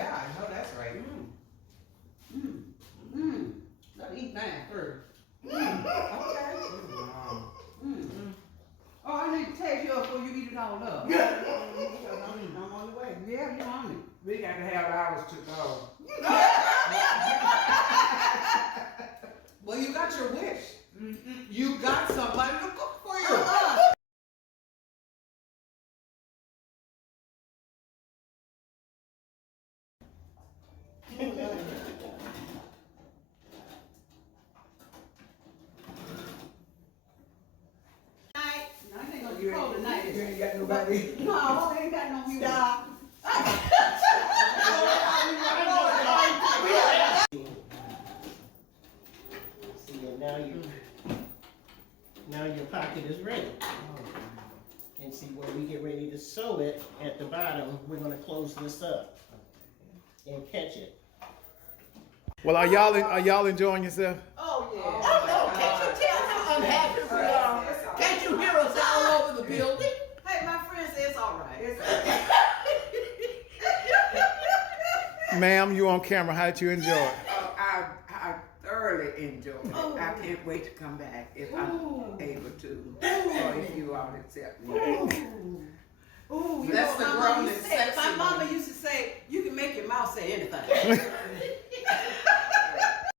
Yeah, I know that's right. Let's eat mine first. Okay. Oh, I need to taste yours before you eat it all up. Because I'm on the way. Yeah, you're on it. We got to have ours to go. Well, you got your wish. You got somebody to cook for you. I ain't gonna be cold tonight. You ain't got nobody. No, I ain't got no music. Stop. See, and now your pocket is ready. And see, when we get ready to sew it at the bottom, we're gonna close this up and catch it. Well, are y'all enjoying yourself? Oh, yeah. Oh no, can't you tell how unhappy we are? Can't you hear us all over the building? Hey, my friend says it's all right. Ma'am, you on camera. How did you enjoy it? Oh, I thoroughly enjoyed it. I can't wait to come back if I'm able to, or if you all accept me. Ooh, you That's know, the my grown mama used and to say- sexy My mama one. used to say, you can make your mouth say anything.